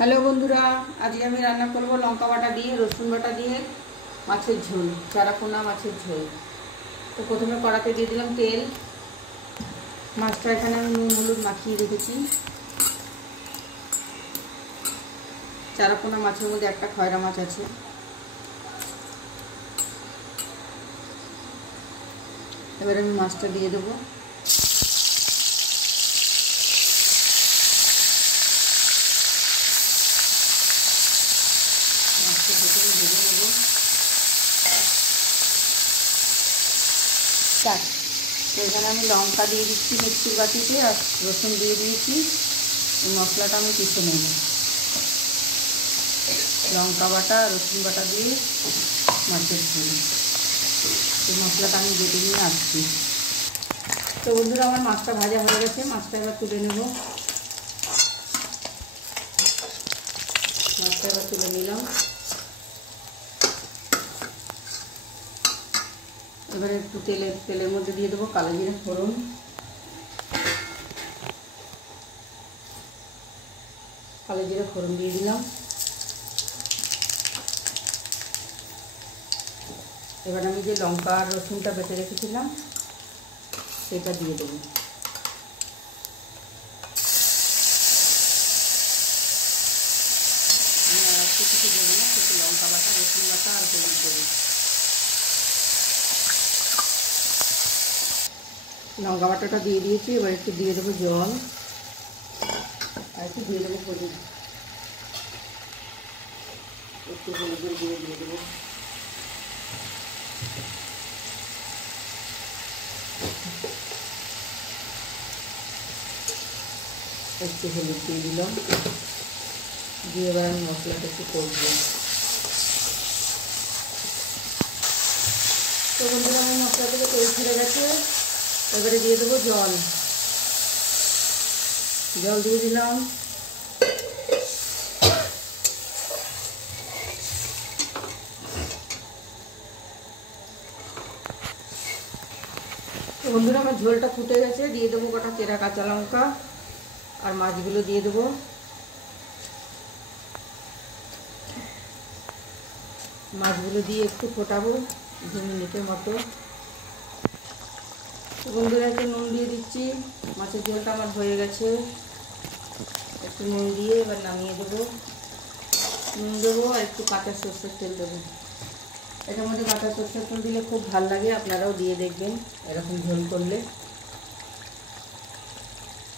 Hello बंधुरा आज के आमी रान्ना करब लंका बाटा दिए रसुन बाटा दिए माछेर झोल चारापोना माछेर झोल। तो प्रथमे कड़ाते दिए दिलाम तेल। माछटा एखाने आमी नुन हलुद माखिए रेखेछि। चारापोना माछेर मধ্যে একটা খয়রা মাছ আছে। এবার আমি মাছটা দিয়ে দেব। এখানে আমি লঙ্কা দিয়ে দিচ্ছি মিক্সির বাটিতে আর রসুন দিয়ে দিয়েছি। এই মশলাটা আমি পিষে নেব। লঙ্কা বাটা রসুন বাটা দিয়ে মাছের ঝোল। এই মশলাটা আমি বেটে নিয়ে আসছি। তো বন্ধুরা আমার মাছটা ভাজা হয়ে গেছে। মাছটা এবার তুলে নেব। মাছটা এবার তুলে নিলাম। এবারে একটু তেলের মধ্যে দিয়ে দেবো কালো জিরে ফোড়ন। কালো জিরে ফোড়ন দিয়ে দিলাম। এবার আমি যে লঙ্কা আর রসুনটা বেটে রেখেছিলাম সেটা দিয়ে দেবো। আমি আর একটু কিছু দেবো না, শুধু লঙ্কা বাটা রসুন বাটা আর হলুদ দেবো। লঙ্কা বাটাটা দিয়ে দিয়েছি। এবার একটু দিয়ে দেবো জল আর একটু দিয়ে দেবো হলুদ। একটু হলুদের গুঁড়ো দিয়ে দেবো। একটু হলুদ দিয়ে দিলাম। দিয়ে এবার আমি মশলাটা একটু করবো। তো বন্ধুরা আমার মশলা থেকে তেল ছেড়ে গেছে। এবারে দিয়ে দেবো জল। জল দিয়ে দিলাম। তো বন্ধুরা আমার ঝোলটা ফুটে গেছে। দিয়ে দেবো গোটা চেরা কাঁচা লঙ্কা আর মাছগুলো দিয়ে দেবো। মাছগুলো দিয়ে একটু ফোটাবো 2 মিনিটের মতো। বন্ধুরা একটু নুন দিয়ে দিচ্ছি। মাছের ঝোলটা আমার হয়ে গেছে। একটু নুন দিয়ে এবার নামিয়ে দেবো। নুন দেবো আর একটু কাঁচা সরষের তেল দেবো। এটার মধ্যে কাঁচা সরষের তেল দিলে খুব ভালো লাগে। আপনারাও দিয়ে দেখবেন এরকম ঝোল করলে।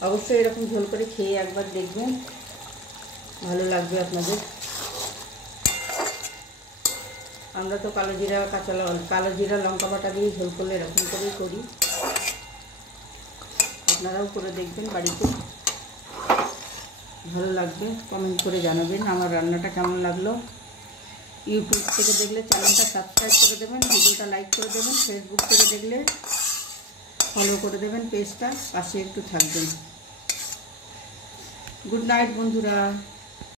অবশ্যই এরকম ঝোল করে খেয়ে একবার দেখবেন, ভালো লাগবে আপনাদের। আমরা তো কালো জিরা লঙ্কা বাটা দিয়ে ঝোল করলে এরকম করেই করি। আপনারাও করে দেখবেন বাড়িতে, ভালো লাগবে। কমেন্ট করে জানাবেন আমার রান্নাটা কেমন লাগলো। ইউটিউব থেকে দেখলে চ্যানেলটা সাবস্ক্রাইব করে দেবেন, ভিডিওটা লাইক করে দেবেন। ফেসবুক থেকে দেখলে ফলো করে দেবেন পেজটা, পাশে একটু থাকবেন। গুড নাইট বন্ধুরা।